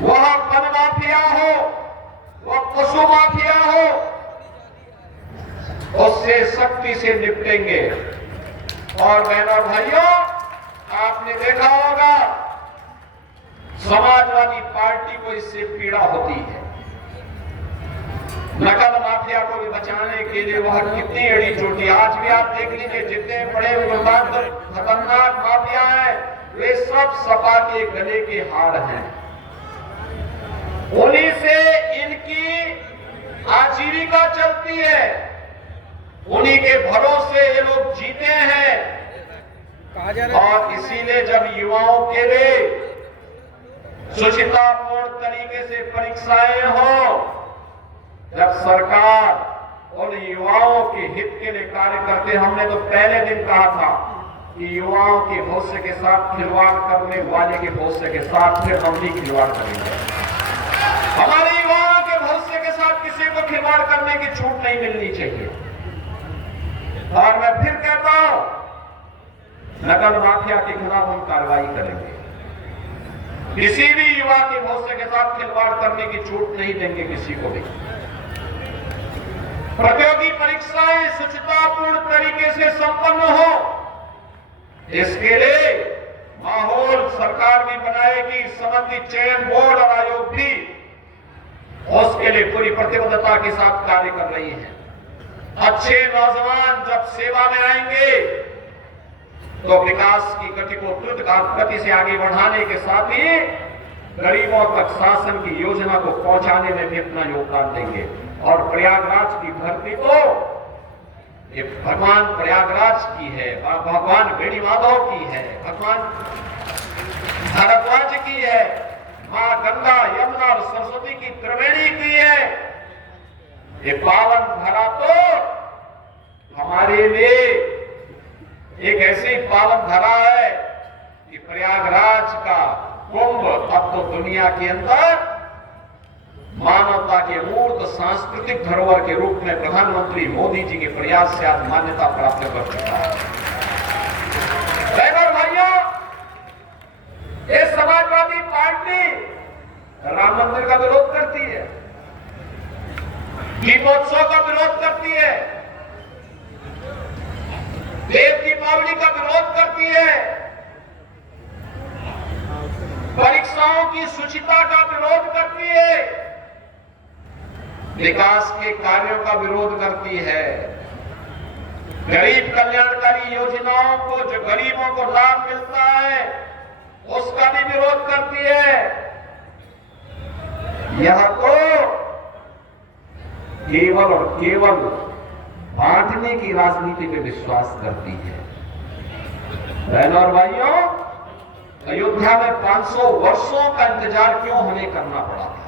वह one mafia हो, वह पशु माफिया हो, उससे सख्ती से निपटेंगे। और बहनों भाइयों, आपने देखा होगा समाजवादी पार्टी को इससे पीड़ा होती है। नकल माफिया को भी बचाने के लिए वह कितनी एड़ी चोटी, आज भी आप देख लीजिए जितने बड़े खतरनाक माफिया हैं वे सब सपा के गले के हार हैं। उन्हीं से इनकी आजीविका चलती है, उन्हीं के भरोसे ये लोग जीते हैं। और इसीलिए जब युवाओं के लिए शुचितापूर्ण तरीके से परीक्षाएं हो, जब सरकार उन युवाओं के हित के लिए कार्य करते, हमने तो पहले दिन कहा था कि युवाओं के भविष्य के साथ खिलवाड़ करने वाले के भविष्य के साथ फिर हम भी खिलवाड़ करेंगे। हमारे युवाओं के भविष्य के साथ किसी को खिलवाड़ करने की छूट नहीं मिलनी चाहिए। और मैं फिर कहता हूं, नकल माफिया के खिलाफ हम कार्रवाई करेंगे। किसी भी युवा के भविष्य के साथ खिलवाड़ करने की छूट नहीं देंगे किसी को भी। प्रतियोगी परीक्षाएं शुचितापूर्ण तरीके से संपन्न हो, इसके लिए माहौल सरकार भी बनाएगी, संबंधित चयन बोर्ड और आयोग भी उसके लिए पूरी प्रतिबद्धता के साथ कार्य कर रही है। अच्छे नौजवान जब सेवा में आएंगे तो विकास की गति को द्रुत गति से आगे बढ़ाने के साथ ही गरीबों तक शासन की योजना को पहुंचाने में भी अपना योगदान देंगे। और प्रयागराज की धरती तो ये भगवान प्रयागराज की है, भगवान वेणी माधव की है, भगवान भारद्वाज की है, मां गंगा यमुना और सरस्वती की त्रिवेणी की है। ये पावन धरा तो हमारे लिए एक ऐसी पावन धरा है कि प्रयागराज का कुंभ अब तो दुनिया के अंदर मानवता के मूर्त सांस्कृतिक धरोहर के रूप में प्रधानमंत्री मोदी जी के प्रयास से आज मान्यता प्राप्त कर चुका है। बहनों भाइयों, ये समाजवादी पार्टी राम मंदिर का विरोध करती है, दीपोत्सव का विरोध करती है, देव दीपावली का विरोध करती है, परीक्षाओं की शुचिता का विरोध करती है, विकास के कार्यों का विरोध करती है, गरीब कल्याणकारी योजनाओं को जो गरीबों को लाभ मिलता है उसका भी विरोध करती है। यह तो केवल और केवल बांटने की राजनीति पे विश्वास करती है। बहनों और भाइयों, अयोध्या में 500 वर्षों का इंतजार क्यों हमें करना पड़ा था?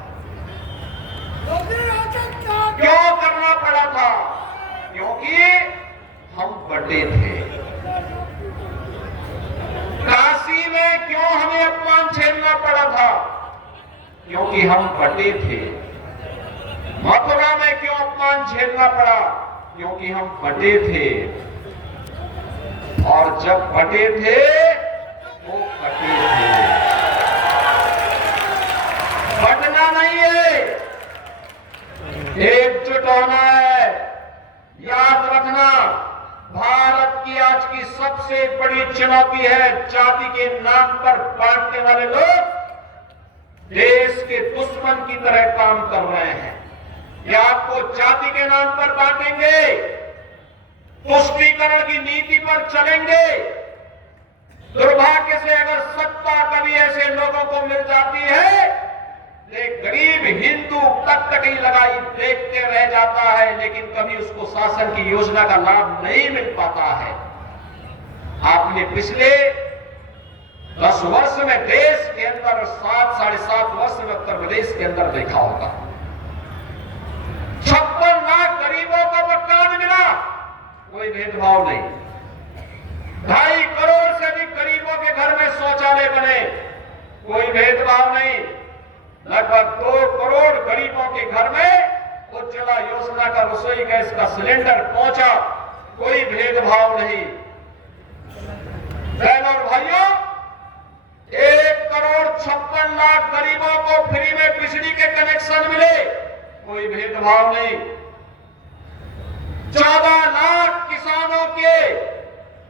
क्यों करना पड़ा था? क्योंकि हम बटे थे। काशी में क्यों हमें अपमान झेलना पड़ा था? क्योंकि हम बटे थे। मथुरा में क्यों अपमान झेलना पड़ा? क्योंकि हम बटे थे। और जब बटे थे तो कटे थे। बटना नहीं है, एकजुट होना है। याद रखना, भारत की आज की सबसे बड़ी चुनौती है जाति के नाम पर बांटने वाले लोग देश के दुश्मन की तरह काम कर रहे हैं। ये आपको जाति के नाम पर बांटेंगे, तुष्टीकरण की नीति पर चलेंगे। दुर्भाग्य से अगर सत्ता कभी ऐसे लोगों को मिल जाती है, एक गरीब हिंदू तक ही लगाई देखते रह जाता है, लेकिन कभी उसको शासन की योजना का लाभ नहीं मिल पाता है। आपने पिछले 10 वर्ष में देश के अंदर 7 साढ़े 7 वर्ष में उत्तर प्रदेश के अंदर देखा होगा 56 लाख गरीबों को मकान मिला, कोई भेदभाव नहीं। 2.5 करोड़ से अधिक गरीबों के घर में शौचालय बने, कोई भेदभाव नहीं। लगभग 2 करोड़ गरीबों के घर में उज्ज्वला योजना का रसोई गैस का सिलेंडर पहुंचा, कोई भेदभाव नहीं। बहनों और भाइयों, 1 करोड़ 56 लाख गरीबों को फ्री कनेक्शन मिले, कोई भेदभाव नहीं। 14 लाख किसानों के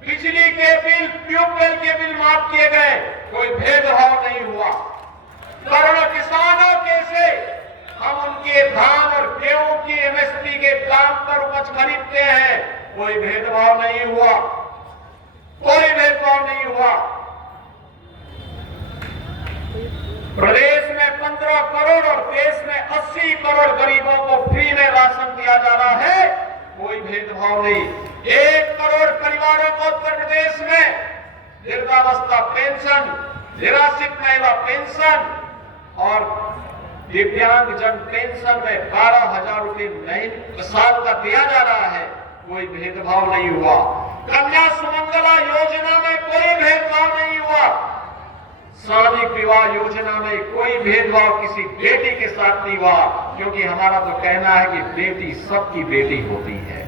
बिजली के बिल, ट्यूबवेल के बिल माफ किए गए, कोई भेदभाव नहीं हुआ। करोड़ों किसानों के से हम उनके धान और गेहूं की एमएसपी के दाम पर उपज खरीदते हैं, कोई भेदभाव नहीं हुआ, कोई भेदभाव नहीं हुआ। प्रदेश में 15 करोड़ और देश में 80 करोड़ गरीबों को फ्री में राशन दिया जा रहा है, कोई भेदभाव नहीं। 1 करोड़ परिवारों को उत्तर प्रदेश में वृद्धावस्था पेंशन, निराश्रित महिला पेंशन और दिव्यांगजन पेंशन में 12,000 रुपए नए साल का दिया जा रहा है, कोई भेदभाव नहीं हुआ। कन्या सुमंगला योजना में कोई भेदभाव नहीं हुआ। सामूहिक विवाह योजना में कोई भेदभाव किसी बेटी के साथ नहीं हुआ, क्योंकि हमारा तो कहना है कि बेटी सबकी बेटी होती है।